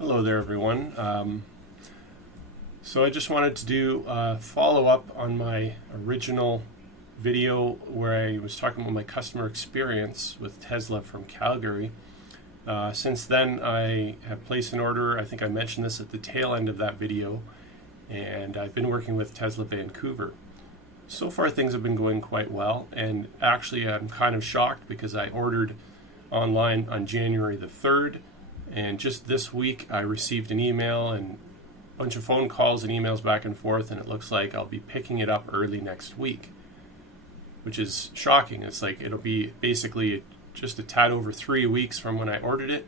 Hello there, everyone. So I just wanted to do a follow-up on my original video where I was talking about my customer experience with Tesla from Calgary. Since then, I have placed an order. I think I mentioned this at the tail end of that video, and I've been working with Tesla Vancouver. So far, things have been going quite well, and actually, I'm kind of shocked because I ordered online on January the 3rd. And just this week, I received an email and a bunch of phone calls and emails back and forth, and it looks like I'll be picking it up early next week, which is shocking. It's like it'll be basically just a tad over 3 weeks from when I ordered it.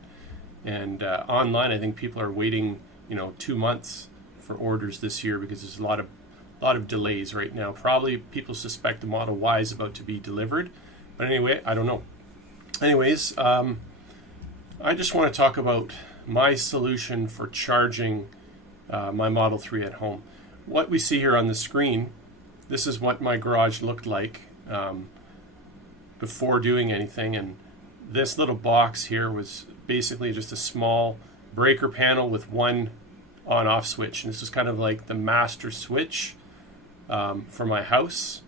And online, I think people are waiting, 2 months for orders this year because there's a lot of delays right now. Probably people suspect the Model Y is about to be delivered, but anyway, I don't know. Anyways, I just want to talk about my solution for charging my Model 3 at home. What we see here on the screen, this is what my garage looked like before doing anything, and this little box here was basically just a small breaker panel with one on-off switch, and this was kind of like the master switch for my house.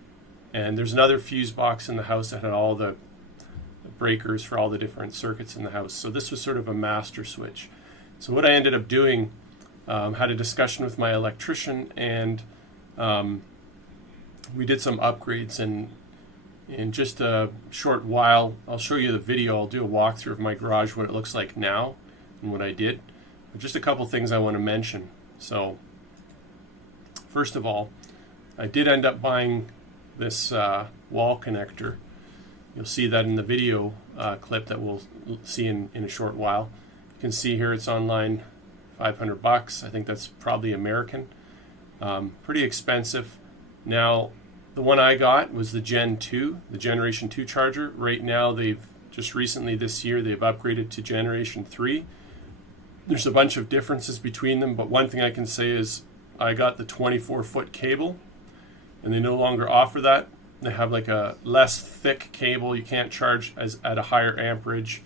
And there's another fuse box in the house that had all the breakers for all the different circuits in the house. So this was sort of a master switch. So what I ended up doing, had a discussion with my electrician, and we did some upgrades, and in just a short while, I'll show you the video. I'll do a walkthrough of my garage, what it looks like now and what I did. But just a couple things I want to mention. So first of all, I did end up buying this wall connector. You'll see that in the video clip that we'll see in a short while. You can see here it's online, $500. I think that's probably American. Pretty expensive. Now, the one I got was the Gen 2, the Generation 2 charger. Right now, they've just recently this year, they've upgraded to Generation 3. There's a bunch of differences between them, but one thing I can say is I got the 24-foot cable, and they no longer offer that. They have like a less thick cable. You can't charge at a higher amperage,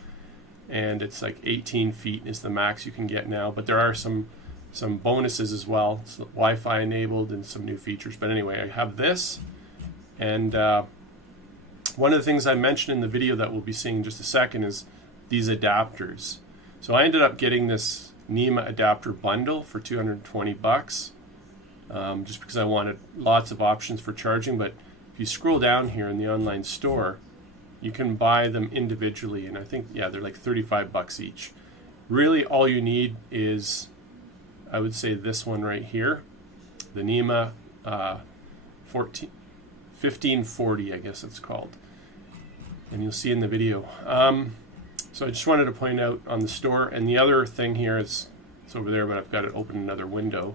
and it's like 18 feet is the max you can get now. But there are some bonuses as well. It's Wi-Fi enabled and some new features. But anyway, I have this, and one of the things I mentioned in the video that we'll be seeing in just a second is these adapters. So I ended up getting this NEMA adapter bundle for $220, just because I wanted lots of options for charging. But if you scroll down here in the online store, you can buy them individually, and I think, yeah, they're like $35 each. Really, all you need is, I would say, this one right here, the NEMA 1540, I guess it's called, and you'll see in the video. So I just wanted to point out on the store, and the other thing here is, it's over there, but I've got it open in another window.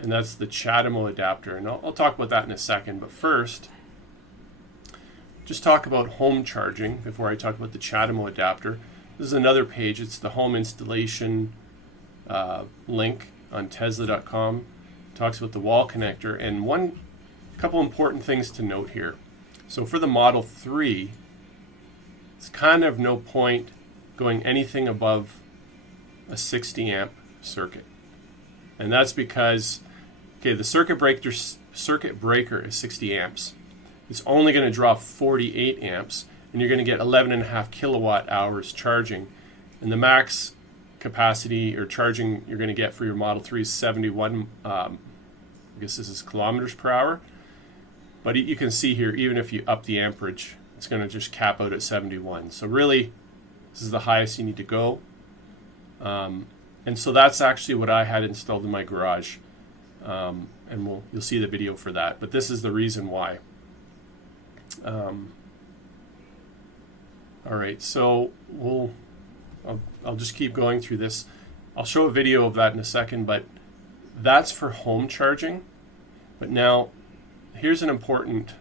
And that's the CHAdeMO adapter, and I'll talk about that in a second. But first, just talk about home charging before I talk about the CHAdeMO adapter. This is another page. It's the home installation link on Tesla.com. It talks about the wall connector, and couple important things to note here. So for the Model 3, it's kind of no point going anything above a 60 amp circuit, and that's because, okay, the circuit breaker is 60 amps. It's only going to draw 48 amps, and you're going to get 11.5 kilowatt hours charging. And the max capacity or charging you're going to get for your Model 3 is 71, I guess this is kilometers per hour. But you can see here, even if you up the amperage, it's going to just cap out at 71. So really, this is the highest you need to go. And so that's actually what I had installed in my garage. And you'll see the video for that. But this is the reason why. All right, so I'll just keep going through this. I'll show a video of that in a second, but that's for home charging. But now, here's an important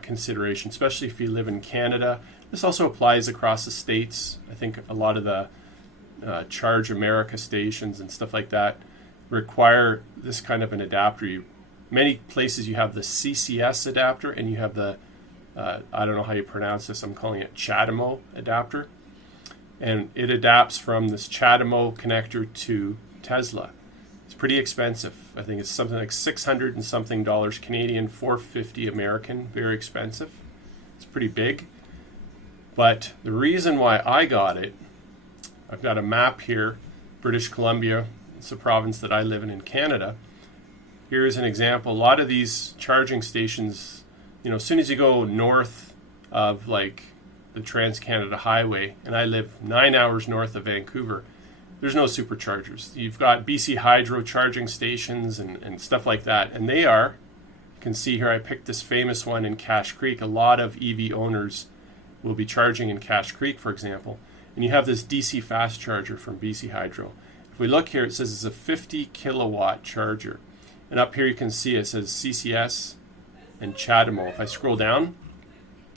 consideration, especially if you live in Canada. This also applies across the States. I think a lot of the Charge America stations and stuff like that require this kind of an adapter. Many places you have the CCS adapter, and you have the I don't know how you pronounce this, I'm calling it CHAdeMO adapter. and it adapts from this CHAdeMO connector to Tesla. It's pretty expensive. I think it's something like $600 and something Canadian, $450 American. Very expensive. It's pretty big. But the reason why I got it, I've got a map here, British Columbia. It's the province that I live in Canada. Here's an example. A lot of these charging stations, you know, as soon as you go north of like the Trans-Canada Highway, and I live 9 hours north of Vancouver, there's no superchargers. You've got BC Hydro charging stations and stuff like that, and they are, you can see here I picked this famous one in Cache Creek. A lot of EV owners will be charging in Cache Creek, for example, and you have this DC fast charger from BC Hydro. If we look here, it says it's a 50 kilowatt charger, and up here you can see it says CCS and CHAdeMO. If I scroll down,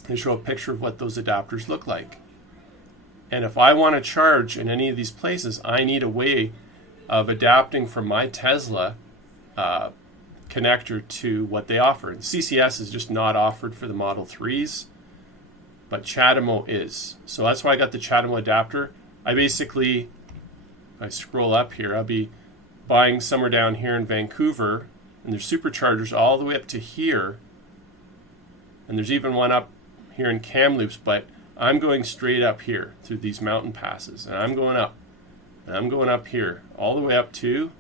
they show a picture of what those adapters look like. And if I want to charge in any of these places, I need a way of adapting from my Tesla connector to what they offer. And CCS is just not offered for the Model 3s, but CHAdeMO is. So that's why I got the CHAdeMO adapter. I basically, if I scroll up here, I'll be buying somewhere down here in Vancouver, and there's superchargers all the way up to here, and there's even one up here in Kamloops, but I'm going straight up here through these mountain passes, and I'm going up, and I'm going up here, all the way up to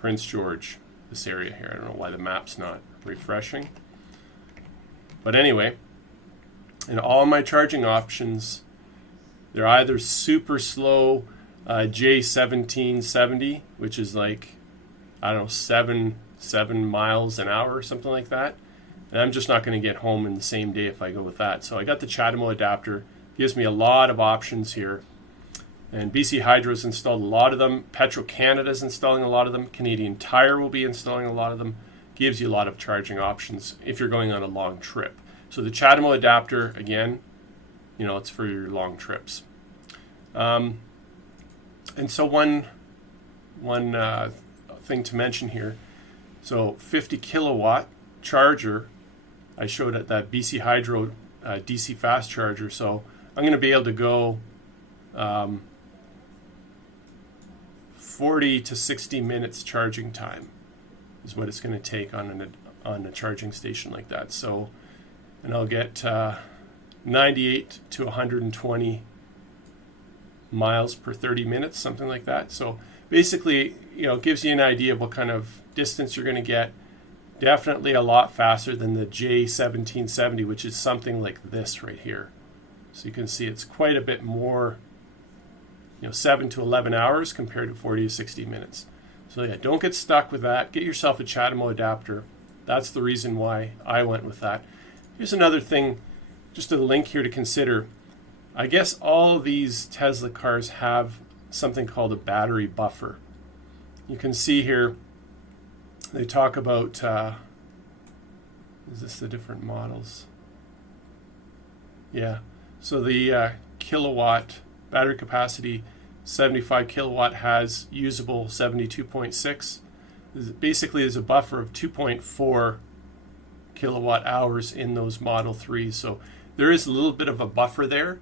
Prince George, this area here. I don't know why the map's not refreshing. But anyway, in all my charging options, they're either super slow J1770, which is like, I don't know, 7 miles an hour or something like that. And I'm just not going to get home in the same day if I go with that. So I got the CHAdeMO adapter. Gives me a lot of options here. And BC Hydro's installed a lot of them. Petro-Canada's installing a lot of them. Canadian Tire will be installing a lot of them. Gives you a lot of charging options if you're going on a long trip. So the CHAdeMO adapter, again, you know, it's for your long trips. And so one thing to mention here. So 50 kilowatt charger. I showed at that BC Hydro DC fast charger, so I'm going to be able to go 40 to 60 minutes charging time is what it's going to take on a charging station like that. So, and I'll get 98 to 120 miles per 30 minutes, something like that. So basically, you know, it gives you an idea of what kind of distance you're going to get. Definitely a lot faster than the J1770, which is something like this right here. So you can see it's quite a bit more, you know, 7 to 11 hours compared to 40 to 60 minutes. So yeah, don't get stuck with that. Get yourself a CHAdeMO adapter. That's the reason why I went with that. Here's another thing, just a link here to consider. I guess all of these Tesla cars have something called a battery buffer. You can see here, they talk about, is this the different models? Yeah, so the kilowatt battery capacity, 75 kilowatt has usable 72.6. Basically, there's a buffer of 2.4 kilowatt hours in those Model 3s. So there is a little bit of a buffer there,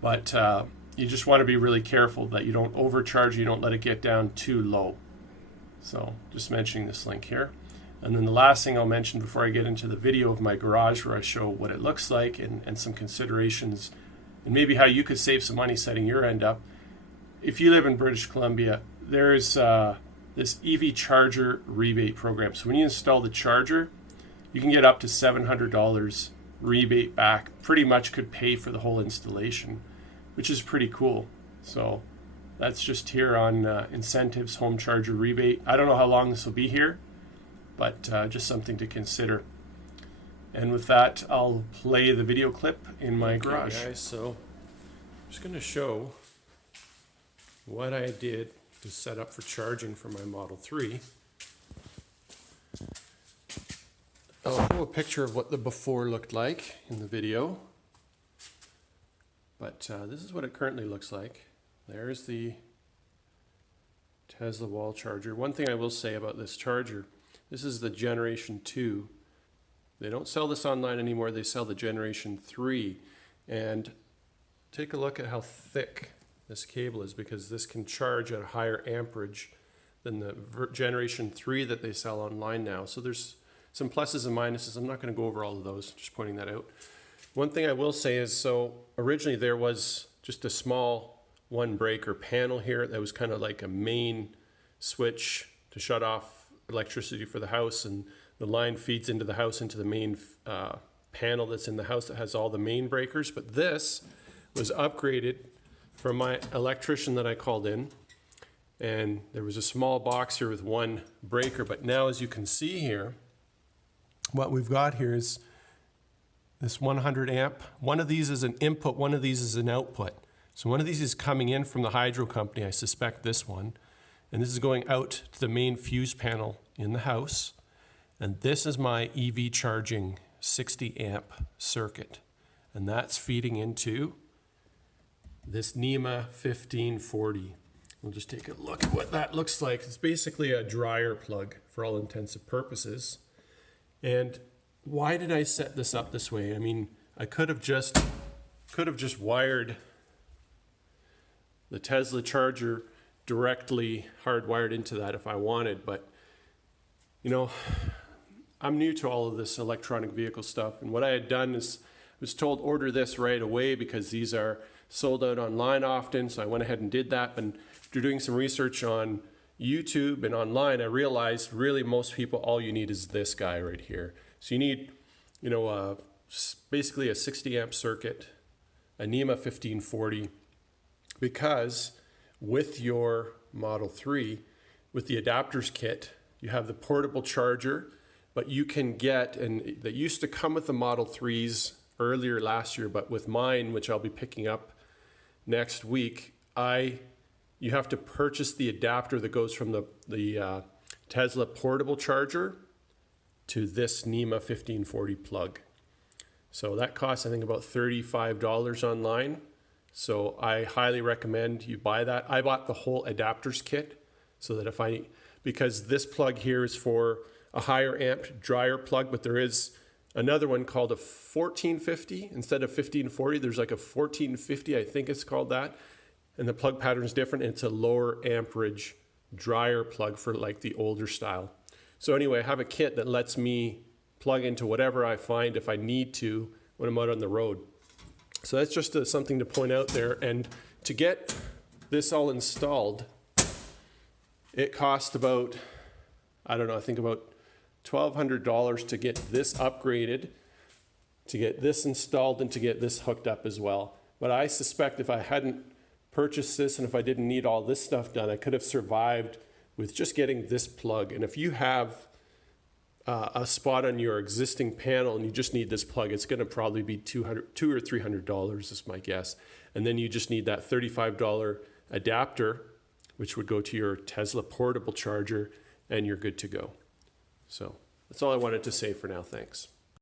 but you just want to be really careful that you don't overcharge, you don't let it get down too low. So just mentioning this link here. And then the last thing I'll mention before I get into the video of my garage where I show what it looks like and some considerations and maybe how you could save some money setting your end up. If you live in British Columbia, there's this EV charger rebate program. So when you install the charger, you can get up to $700 rebate back. Pretty much could pay for the whole installation, which is pretty cool. So that's just here on incentives, home charger rebate. I don't know how long this will be here, but just something to consider. And with that, I'll play the video clip in my garage. Okay, guys, so I'm just going to show what I did to set up for charging for my Model 3. I'll show a picture of what the before looked like in the video. But this is what it currently looks like. There's the Tesla wall charger. One thing I will say about this charger, this is the Generation 2. They don't sell this online anymore. They sell the Generation 3. And take a look at how thick this cable is, because this can charge at a higher amperage than the generation 3 that they sell online now. So there's some pluses and minuses. I'm not going to go over all of those, just pointing that out. One thing I will say is, so originally there was just a small 1 breaker panel here that was kind of like a main switch to shut off electricity for the house, and the line feeds into the house into the main panel that's in the house that has all the main breakers. But this was upgraded from my electrician that I called in, and there was a small box here with 1 breaker. But now, as you can see here, what we've got here is this 100 amp. One of these is an input, one of these is an output. So one of these is coming in from the hydro company, I suspect this one, and this is going out to the main fuse panel in the house. And this is my EV charging 60 amp circuit, and that's feeding into this NEMA 1540. We'll just take a look at what that looks like. It's basically a dryer plug for all intents and purposes. And why did I set this up this way? I mean, I could have just wired the Tesla charger directly hardwired into that if I wanted, but you know, I'm new to all of this electronic vehicle stuff, and what I had done is I was told order this right away because these are sold out online often, so I went ahead and did that. But after doing some research on YouTube and online, I realized really most people, all you need is this guy right here. So you need, you know, basically a 60 amp circuit, a NEMA 1540, because with your Model 3, with the adapters kit, you have the portable charger, but you can get, and that used to come with the Model 3s earlier last year, but with mine, which I'll be picking up next week, you have to purchase the adapter that goes from the Tesla portable charger to this NEMA 1540 plug. So that costs, I think, about $35 online. So I highly recommend you buy that. I bought the whole adapters kit so that because this plug here is for a higher amp dryer plug, but there is another one called a 1450 instead of 1540. There's like a 1450, I think it's called that. And the plug pattern is different. It's a lower amperage dryer plug for like the older style. So anyway, I have a kit that lets me plug into whatever I find if I need to when I'm out on the road. So that's just something to point out there. And to get this all installed, it cost about, I don't know, I think about $1,200 to get this upgraded, to get this installed, and to get this hooked up as well. But I suspect if I hadn't purchased this and if I didn't need all this stuff done, I could have survived with just getting this plug. And if you have a spot on your existing panel and you just need this plug, it's going to probably be $200 or $300 is my guess. And then you just need that $35 adapter, which would go to your Tesla portable charger, and you're good to go. So that's all I wanted to say for now. Thanks.